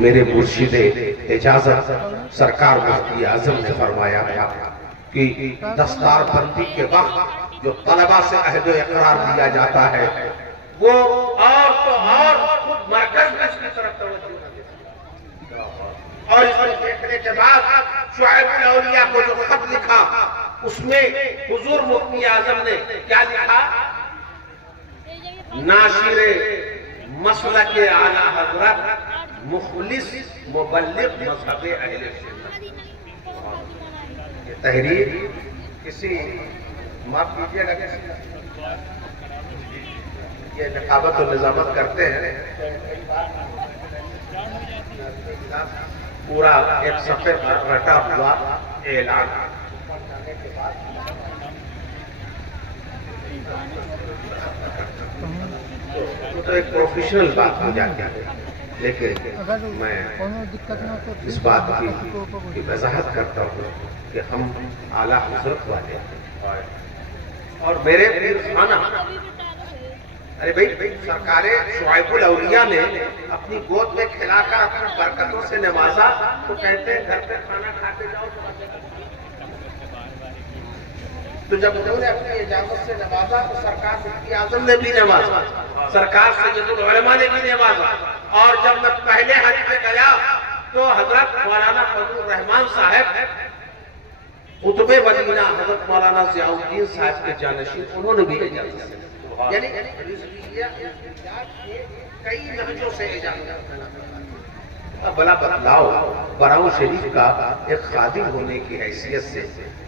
میرے مرشد اجازت سرکار مفتی اعظم نے فرمایا تھا کہ دستار بندی کے وقت جو طلبہ سے عہد و اقرار دیا جاتا ہے وہ اور تو اور خود مرکز میں اس کی طرف توجہ دیتا ہے۔ اور اس کو دیکھنے کے بعد شعیب الاولیاء کو جو خط لکھا اس میں حضور مفتی اعظم نے کیا لکھا؟ ناشر مسلک اعلی حضرت مخلص مبلغ مذہب اہل سنت۔ یہ تحریر کسی معاف کیجیے گا کسی یہ نقابت و نظامت کرتے ہیں پورا ایک صفحے پر رٹا ہوا اعلان، تو ایک پروفیشنل بات ہو جاتی ہے، لیکن میں اس بات کی وضاحت کرتا ہوں کہ ہم اعلیٰ حضرت والے ہیں اور میرے پیر خانہ ارے بھائی سرکار شعیب الاولیاء نے اپنی گود میں کھلا کر اپنی برکتوں سے نوازا تو کہتے ہیں گھر پہ کھانا کھاتے جاؤ تو جب انہوں نے اپنی اجازت سے نوازا تو سرکار مفتی اعظم نے بھی نوازا، سرکار سید العلماء نے بھی نوازا، اور جب میں پہلے حج پہ گیا تو حضرت مولانا فضل الرحمان صاحب قطب مدینہ حضرت مولانا ضیاء الدین صاحب کے جانشین انہوں نے بھی اجازت دی، یعنی کئی لہجوں سے اجازت بلا بتلاؤ براؤں شریف کا ایک خادم ہونے کی حیثیت سے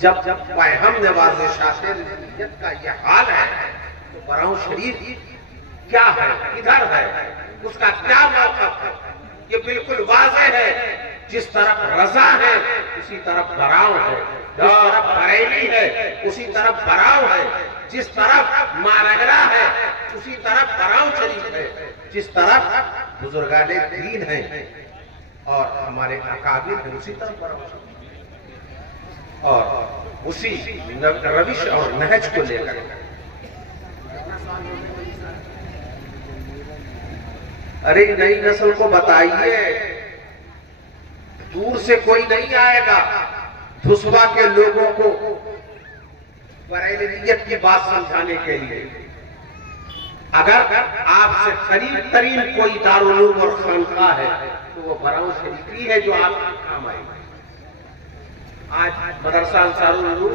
جب پیغام نواز شاطر نیت کا یہ حال ہے تو براؤں شریف کیا ہے، ادھر ہے، اس کا کیا موقف ہے؟ یہ بالکل واضح ہے، جس طرف رضا ہے اسی طرف براؤں ہے، جس طرف بریلی ہے اسی طرف براؤں ہے، جس طرف مارگرہ ہے اسی طرف براؤں شریف ہے، جس طرف بزرگان دین ہیں اور ہمارے اکابر ہیں اسی طرف براؤں شریف، اور اسی روش اور نہج کو لے کر ارے نئی نسل کو بتائیے دور سے کوئی نہیں آئے گا دھسوا کے لوگوں کو بریلویت کی بات سمجھانے کے لیے، اگر آپ سے قریب ترین کوئی دارالعلوم اور خانقاہ ہے تو وہ براؤں شریف ہی ہے جو آپ کے کام آئے گا۔ آج مدرسہ انصار العلوم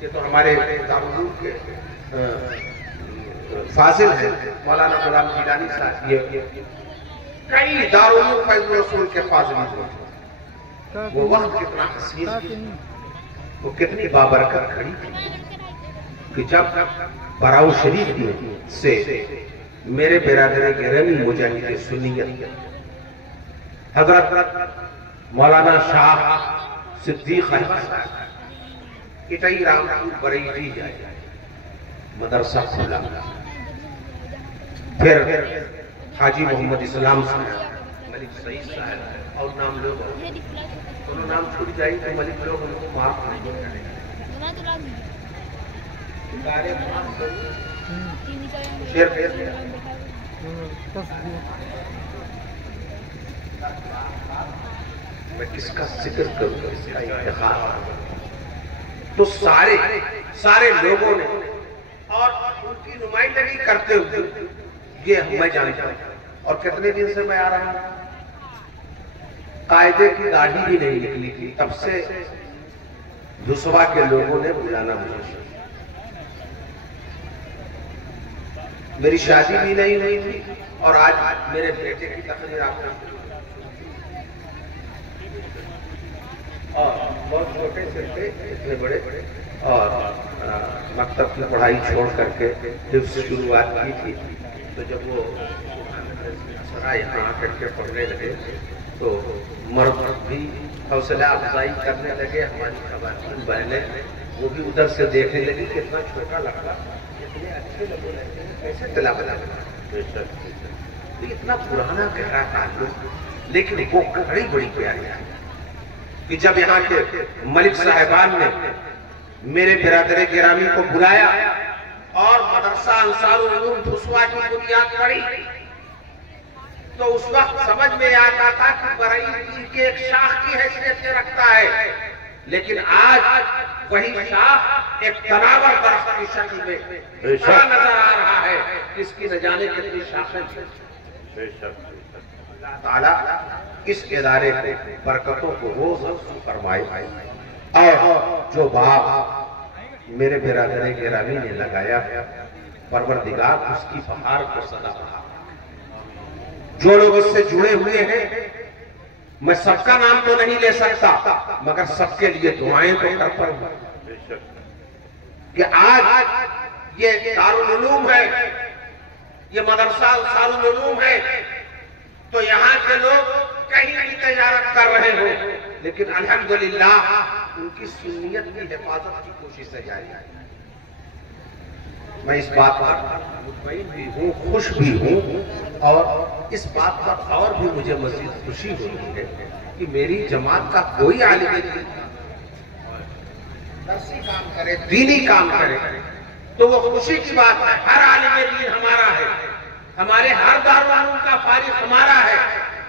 یہ تو ہمارے دارالعلوم کے فاضل ہیں مولانا غلام جیلانی صاحب، یہ کئی دارالعلوم فیض رسول کے فاضل ہیں، وہ وقت کتنا حسین تھی، وہ کتنی بابرکت کھڑی تھی کہ جب براؤں شریف سے میرے برادر گرامی مجاہد سنیت حضرت مولانا شاہ صدیق احمد اٹائی رام بریلی جائے مدرسہ کھولا، پھر حاجی محمد اسلام صاحب، ملک سعید صاحب اور نام لوگ انہوں نام چھوٹ جائیں تو ملک لوگ ان کو معاف نہیں کریں میں کس کا ذکر کروں اس کا انتخاب تو سارے لوگوں نے اور ان کی نمائندگی کرتے ہوئے یہ میں جانتا ہوں، اور کتنے دن سے میں آ رہا ہوں قائدے کی گاڑی بھی نہیں نکلی تھی، تب سے دھسوا کے لوگوں نے بلانا مجھے، میری شادی بھی نہیں ہوئی تھی اور آج میرے بیٹے کی تقریر آپ نے اور بہت چھوٹے سے تھے اتنے بڑے، اور مکتب کی پڑھائی چھوڑ کر کے جب سے شروعات کی تھی تو جب وہ یہاں آ کر کے پڑھنے لگے تو مرد بھی حوصلہ افزائی کرنے لگے، ہماری خواتین بہنیں وہ بھی ادھر سے دیکھنے لگی کہ اتنا چھوٹا لڑکا اتنے اچھے لوگوں لگتے ہیں کیسے تلاوت کرتا ہے، اتنا پرانا گہرا تعلق، لیکن وہ بڑی بڑی پیاری ہے کہ جب یہاں کے ملک صاحبان نے میرے برادر گرامی کو بلایا اور مدرسہ انصار العلوم دھسوا کی بنیاد پڑی تو اس وقت سمجھ میں آتا تھا کہ برئی دین کی ایک شاخ کی حیثیت سے رکھتا ہے، لیکن آج وہی شاخ ایک تناور درخت کی شکل میں کھڑا نظر آ رہا ہے، اس کی نہ جانے کتنی شاخیں اللہ تعالیٰ اس ادارے کو برکتوں کو روز افزوں فرمائے، اور جو باغ میرے برادر گرامی نے لگایا پروردگار اس کی بہار کو سدا بڑھا۔ جو لوگ اس سے جڑے ہوئے ہیں، میں سب کا نام تو نہیں لے سکتا مگر سب کے لیے دعائیں تو کرتا ہوں کہ آج یہ دارالعلوم ہے، یہ مدرسہ دارالعلوم ہے، تو یہاں کے لوگ کہیں بھی تجارت کر رہے ہوں لیکن الحمدللہ ان کی سنیت کی حفاظت کی کوشش سے جاری ہے۔ میں اس بات پر مطمئن بھی ہوں، خوش بھی ہوں، اور اس بات پر اور بھی مجھے مزید خوشی ہوتی ہے کہ میری جماعت کا کوئی عالم دین درسی کام کرے، دینی کام کرے تو وہ خوشی کی بات ہے۔ ہر عالم دین ہمارا ہے، ہمارے ہر دارالعلوم کا فارغ ہمارا ہے،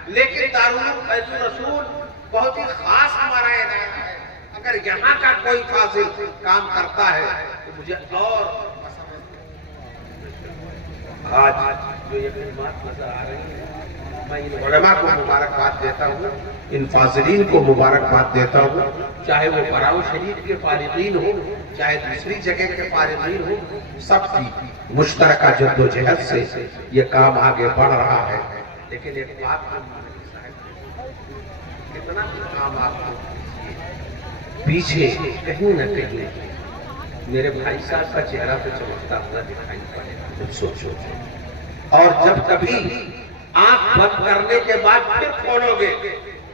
لیکن دارالعلوم فیض الرسول بہت ہی خاص ہمارا ادارہ ہے۔ اگر یہاں کا کوئی فاضل کام کرتا ہے تو مجھے اور آج جو یہ خدمات نظر آ رہی ہیں، میں ان علماء کو مبارکباد دیتا ہوں، ان فاضلین کو مبارکباد دیتا ہوں، چاہے وہ براؤ شریف کے فارغین ہوں، چاہے دوسری جگہ کے فارغین ہوں، سب کی مشترکہ جد و جہد سے یہ کام آگے بڑھ رہا ہے۔ لیکن ایک بات کتنا بھی کام آپ کو پیچھے کہیں نہ کہیں میرے بھائی صاحب کا چہرہ پہ چمکتا ہوا دکھائی پڑے گا۔ جب سوچو اور جب کبھی آنکھ بند کرنے کے بعد پھر کھولو گے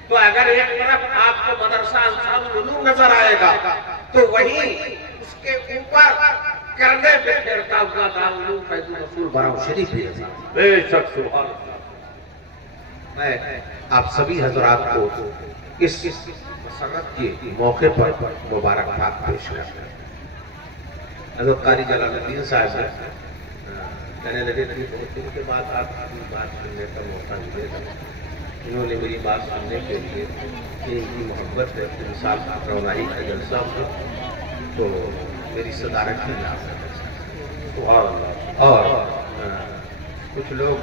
تو اگر ایک طرف آپ کو مدرسہ انصار العلوم نظر آئے گا تو وہیں اس کے اوپر کرنے پہ پھیرتا ہوا دارالعلوم فیض الرسول براؤ شریف بھی نظر آئے گا۔ بے شک سبحان اللہ۔ میں آپ سبھی حضرات کو اس مسرت کے موقع پر مبارکباد پیش کرتا ہوں۔ حضرت قاری جلال الدین صاحب سے کہنے لگے کہ بہت دن کے بعد آپ کی بات سننے کا موقع ملے گا۔ انہوں نے میری بات سننے کے لیے کہ ان کی محبت ہے، مثال رونائی کا جلسہ ہو تو میری صدارت کی نام اور کچھ لوگ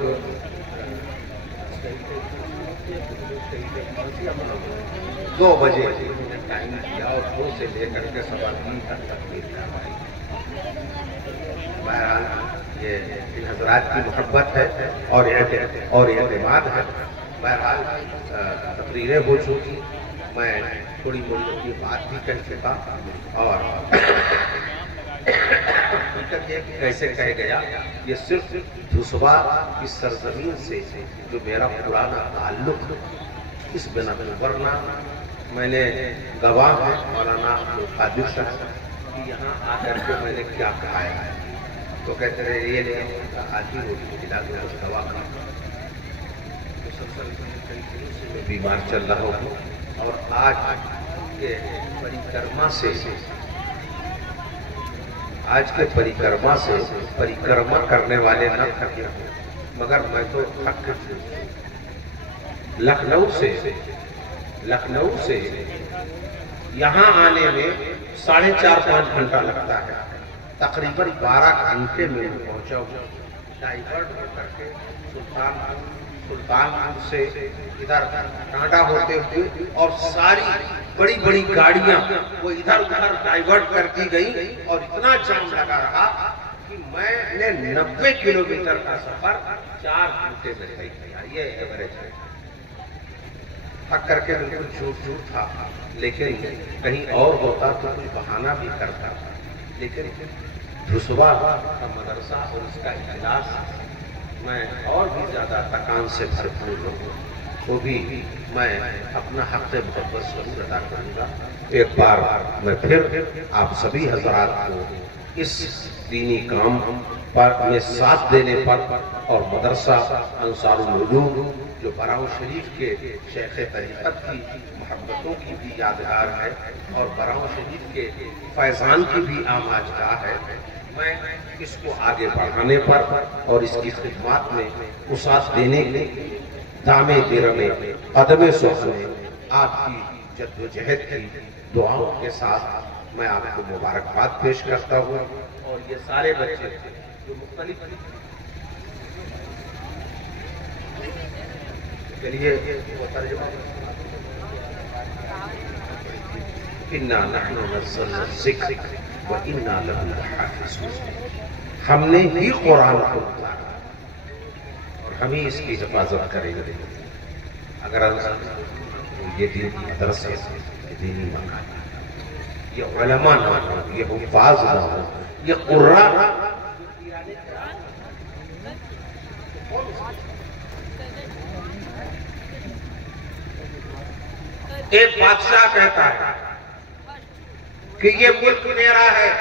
2 بجے ٹائم کیا اور 2 سے لے کر کے 3:15 تک تقریر کروائی۔ بہرحال یہ ان حضرات کی محبت ہے اور اعتماد ہے۔ بہرحال تقریریں ہو چکی، میں تھوڑی موڑی کی بات بھی کہہ چکا اور کیسے کہہ گیا، یہ صرف دھسوا کی سرزمین سے جو میرا پرانا تعلق اس بنا ورنہ میں نے گواہ ہے مولانا قادر صاحب کہ یہاں آ کر کے میں نے کیا کہا ہے تو کہتے رہے یہ نہیں آدھی روٹی کھلا کے اس دوا کا میں بیمار چل رہا ہوں اور آج کے پریکرما کرنے والے نہ تھکے مگر میں تو تھک چکا۔ لکھنؤ سے یہاں آنے میں 4.5-5 گھنٹہ لگتا ہے، تقریباً 12 گھنٹے میں پہنچا ہوں، ڈائیورٹ ہو کر کے سلطان سے ادھر ٹانڈا ہوتے ہوئے اور ساری بڑی بڑی گاڑیاں وہ ادھر ادھر ڈائیورٹ کر دی گئی اور اتنا جام لگا رہا کہ میں نے 90 کلومیٹر کا سفر 4 گھنٹے میں طے کیا۔ یہ ایوریج ہے۔ تھک کر کے بالکل چور تھا، لیکن کہیں اور ہوتا تو کچھ بہانہ بھی کرتا، لیکن دھسوا کا مدرسہ اور اس کا اجلاس میں اور بھی زیادہ تکان سے بھرپور ہوں، وہ بھی میں اپنا حق محبت ضرور ادا کروں گا۔ ایک بار میں پھر آپ سبھی حضرات کو اس دینی کام پر میں ساتھ دینے پر اور مدرسہ انصار العلوم جو براؤ شریف کے شیخ طریقت کی محبتوں کی بھی یادگار ہے اور براؤ شریف کے فیضان کی بھی آماجگاہ ہے، میں اس کو آگے بڑھانے پر اور اس کی خدمات میں وسعت دینے دامے درمے قدم سخنے آپ کی جدوجہد کی دعاؤں کے ساتھ میں آپ کو مبارکباد پیش کرتا ہوں. اور یہ سارے بچے جو مختلف چلیے وہ ترجمہ اِنَّا نَحْنُ نَزَّلْنَا الذِّكْرَ وَإِنَّا لَهُ لَحَافِظُونَ. ہم نے ہی قرآن کو اتارا اور ہم ہی اس کی حفاظت کریں گے. اگر یہ دینی مدرسے یہ دینی مکان یہ علماء نہ ہو یہ حفاظ نہ ہو یہ قرآن ایک بادشاہ کہتا ہے کہ یہ ملک میرا ہے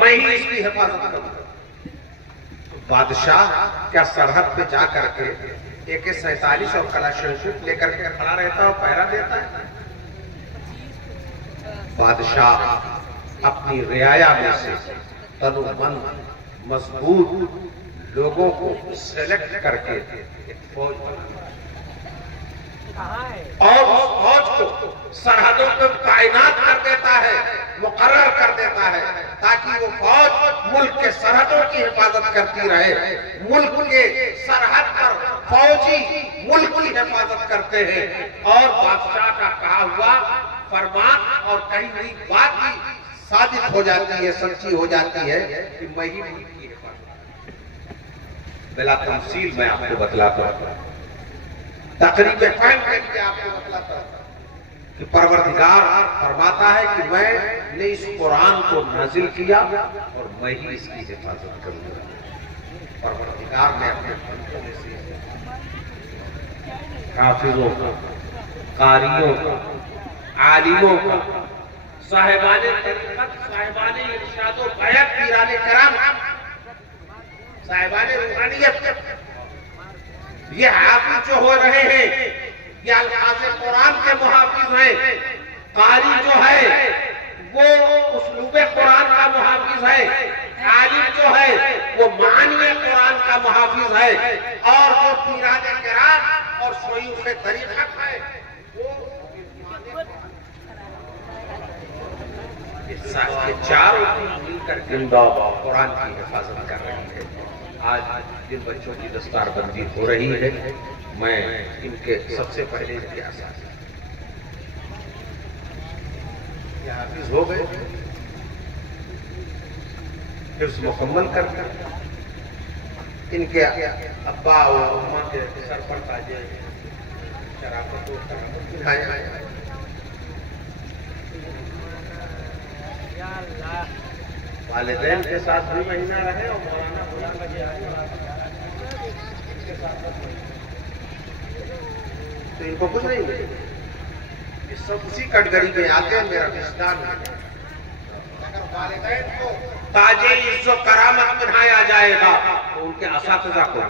میں ہی اس کی حفاظت کروں. بادشاہ کیا سرحد پہ جا کر کے AK-47 اور کلاشنکوف لے کر کے کھڑا رہتا اور پہرا دیتا ہے؟ بادشاہ اپنی رعایا میں سے تن و من مضبوط لوگوں کو سلیکٹ کر کے ایک فوج بناتا ہے اور اس فوج کو سرحدوں کو تعینات کر دیتا ہے مقرر کر دیتا ہے تاکہ وہ فوج ملک کے سرحدوں کی حفاظت کرتی رہے. ملک کے سرحد پر فوجی ملک کی حفاظت کرتے ہیں اور بادشاہ کا کہا ہوا فرمان اور کہیں نہیں بات بھی ثابت ہو جاتی ہے سچی ہو جاتی ہے کہ میں ہی ملک کی حفاظت. بلا تفصیل میں آپ کو بتلاتا ہوں تقریب فہم کے لیے آپ کو بتلاتا ہوں کہ پروردگار فرماتا ہے کہ میں نے اس قرآن کو نازل کیا اور میں ہی اس کی حفاظت کروں گا. پروردگار نے اپنے بندوں میں سے حافظوں کا قاریوں کا عالموں کا صاحبان طریقت صاحبان ارشاد و بیعت پیران کرام صاحبان روحانیت یہ حافظ جو ہو رہے ہیں یہ الفاظ قرآن کے محافظ ہیں. قاری جو ہے وہ اسلوب قرآن کا محافظ ہے. عالم جو ہے وہ معنی قرآن کا محافظ ہے. اور جو پیران کرام اور شیوخ طریقت ہے وہ چاروں مل کر قرآن کی حفاظت کر رہی ہے. آج جن بچوں کی دستار بندی ہو رہی ہے میں ان کے سب سے پہلے ان کے اساس یہ حافظ ہو گئے حفظ مکمل کر ان کے ابا اور اماں کے سر پر تاجے شرافت و کرامت دکھائے آئے. والدین کے ساتھ بھی مہینہ رہے اور مولانا غلام بجے آئے کے ساتھ تو ان کو کچھ نہیں ملے. یہ سب اسی کٹگری میں آتے ہیں. میرا وجدان ہے اگر والدین کو تاج عز و کرامت پہنایا جائے گا تو ان کے اساتذہ کو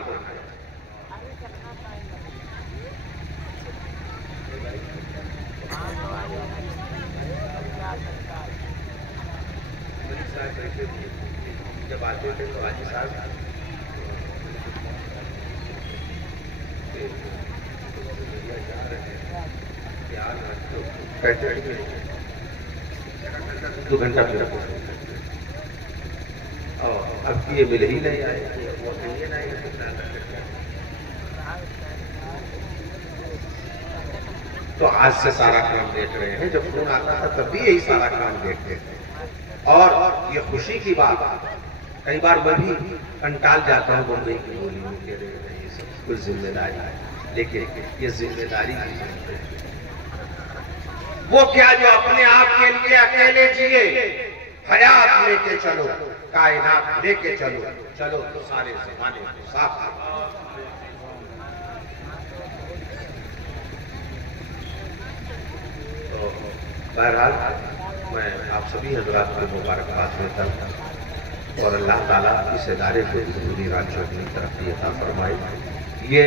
جب آتے تھے تو حاجی صاحب کہتے ہیں 2 گھنٹہ پھر اور اب یہ مل ہی نہیں آئے. تو آج سے سارا کام دیکھ رہے ہیں. جب فون آتا تھا تب بھی یہی سارا کام دیکھتے تھے. اور یہ خوشی کی بات کئی بار میں بھی کنٹال جاتا ہوں بمبئی کی بولیوں کے یہ سب کچھ ذمہ داری ہے لیکن یہ ذمہ داری وہ کیا جو اپنے آپ کے لیے اکیلے جیے. حیات لے کے چلو کائنات لے کے چلو چلو تو سارے زمانے کو صاف تو بہرحال میں آپ سبھی حضرات کو مبارکباد دیتا ہوں اور اللہ تعالیٰ اس ادارے کو ضروری رانچوں کی ترقی عطا فرمائے. یہ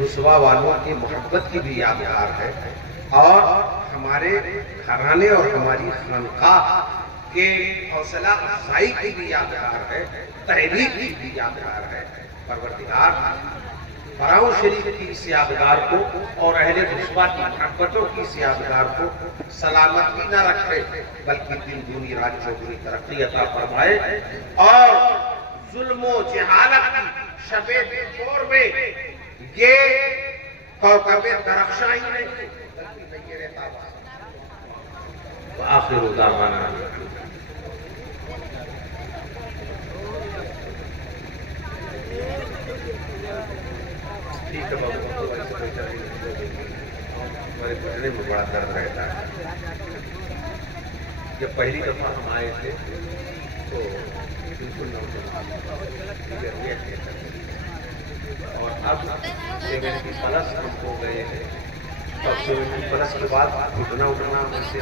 رسوا والوں کی محبت کی بھی یادگار ہے اور ہمارے گھرانے اور ہماری خانقاہ کے حوصلہ افزائی کی بھی یادگار ہے. تحریک کی بھی یادگار ہے. پروردگار براؤں شریف کی اس یادگار کو اور اہل رسوا کی محبتوں کی اس یادگار کو سلامتی نہ رکھے بلکہ دن دنی رات چوگنی ترقی عطا فرمائے اور ظلم و جہالت کی شب دور میں یہ کوكب درخشاں ہی نہیں بلکہ نیر تاباں وآخر دعوانا ٹھیک ہے ہمارے پڑھنے میں بڑا درد رہتا ہے. جب پہلی دفعہ ہم آئے تھے تو بالکل اور اب 70+ ہم ہو گئے ہیں. اب 70+ کے بعد اٹھنا ہم سے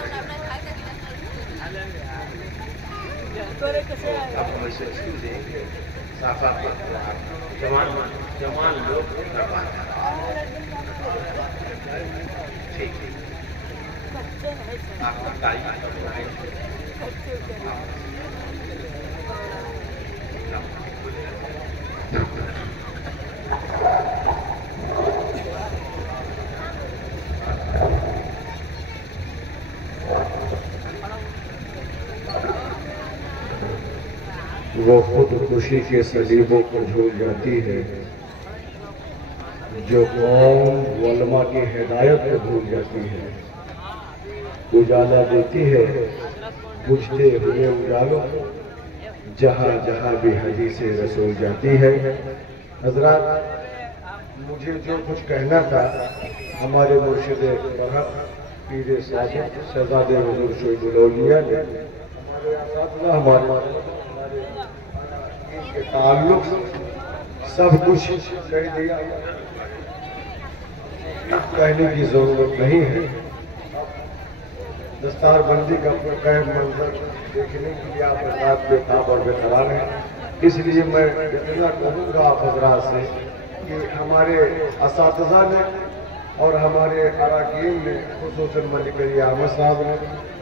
اب ہم ایسے اسکول دیں گے صافات جوان لوگ ٹھیک ہے آپ کا تعلیم وہ خود خوشی کے صلیبوں کو جھول جاتی ہے جو قوم علماء کی ہدایت کو بھول جاتی ہے. اجالا دیتی ہے بجھتے ہوئے اجالوں جہاں جہاں بھی حدیث رسول جاتی ہے. حضرات مجھے جو کچھ کہنا تھا ہمارے مرشد برحق پیر صادق شہزادے حضور شعیب الاولیاء نے ہمارے اساتذہ ہمارے کے تعلق سب کچھ کہہ دیا. کہنے کی ضرورت نہیں ہے. دستار بندی کا پرکیف منظر دیکھنے کے لیے آپ حضرات بے تاب اور بے قرار ہیں. اس لیے میں اتنا کہوں گا آپ حضرات سے کہ ہمارے اساتذہ نے اور ہمارے اراکین نے خصوصاً ملک علی احمد صاحب نے